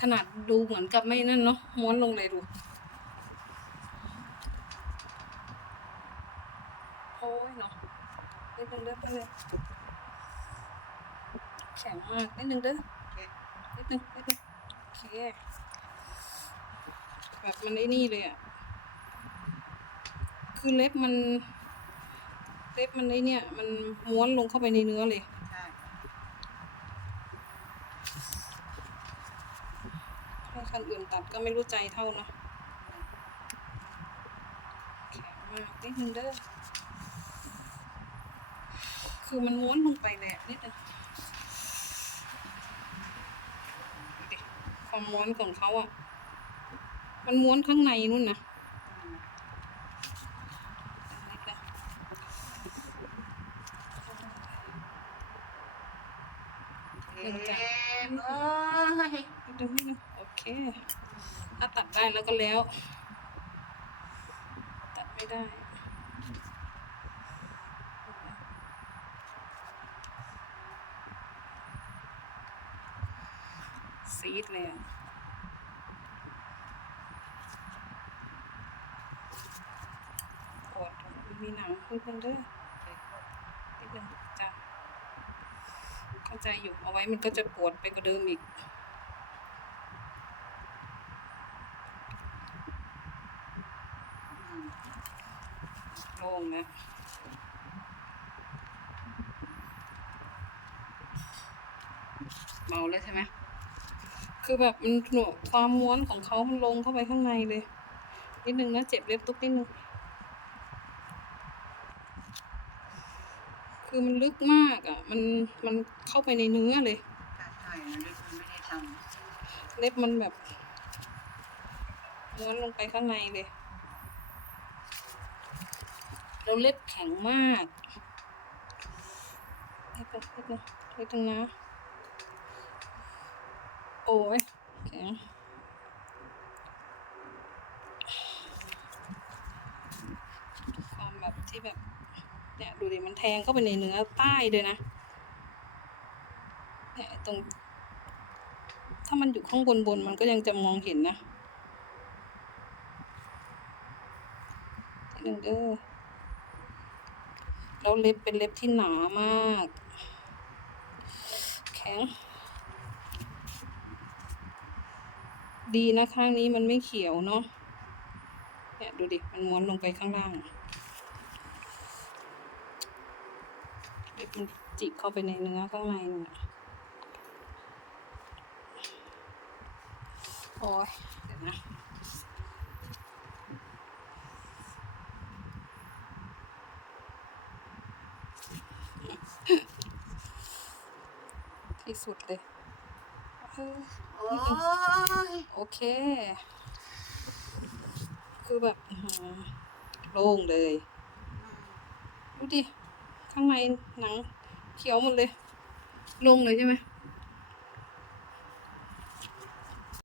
ขนาดดูเหมือนกับไม่นั่นเนาะม้วนลงเลยดู โอ้ยเนาะนิดนึงเด้อไปเลยแข็งมากนิดนึงเด้อนิดนึงนิดนึงโอเคแบบมันไอ้นี่เลยอะ คือเล็บมัน เล็บมันไอ้เนี่ย มันม้วนลงเข้าไปในเนื้อเลย ใช่ถ้าคันอื่นตัดก็ไม่รู้ใจเท่าเนาะแข็งมากนิดนึงเด้อคือมันม้วนลงไปเลยอะนิดนึงดูดิความม้วนของเขาอะ มันม้วนข้างในนู่นนะอืมนิดนึงเอ๊ะเอ้ยนิดนึงนิดนึงโอ เคถ้าตัดได้แล้วก็แล้ว ตัดไม่ได้ซีดเลยปวดมีหนังเพื่อนๆเด้อนิดนึงจ้ะเข้าใจอยู่เอาไว้มันก็จะปวดไปกว่าเดิมอีก โล่งแล้วเมาแล้วใช่ไหมคือแบบมันหนวกความม้วนของเขามันลงเข้าไปข้างในเลย นิดนึงนะเจ็บเล็บตุ๊กนิดนึง คือมันลึกมากอะ มันมันเข้าไปในเนื้อเลยใช่ใช่มันไม่มันไม่ได้ทเล็บมันแบบม้วนลงไปข้างในเลย แล้วเล็บแข็งมากนิดนึงนิดนึงนิดนึงนะ โอ้ยแข็งความแบบที่แบบเนี่ยดูดิมันแทงเข้าไปในเนื้อใต้เลยนะ เนี่ยตรง ถ้ามันอยู่ข้างบนบนมันก็ยังจะมองเห็นนะนิดนึงเด้อ แล้วเล็บเป็นเล็บที่หนามาก แข็ง ดีนะข้างนี้มันไม่เขียวเนาะเนี่ยดูดิ มันม้วนลงไปข้างล่างเล็บมันจิกเข้าไปในเนื้อข้างในน่ะโอ้ยเดี๋ยวนะ ที่ สุดเลยเออำโอ้ยโอเค คือแบบอื้อหือโล่งเลย ดูดิ ข้างในหนังเขียวหมดเลย โล่งเลยใช่ไหม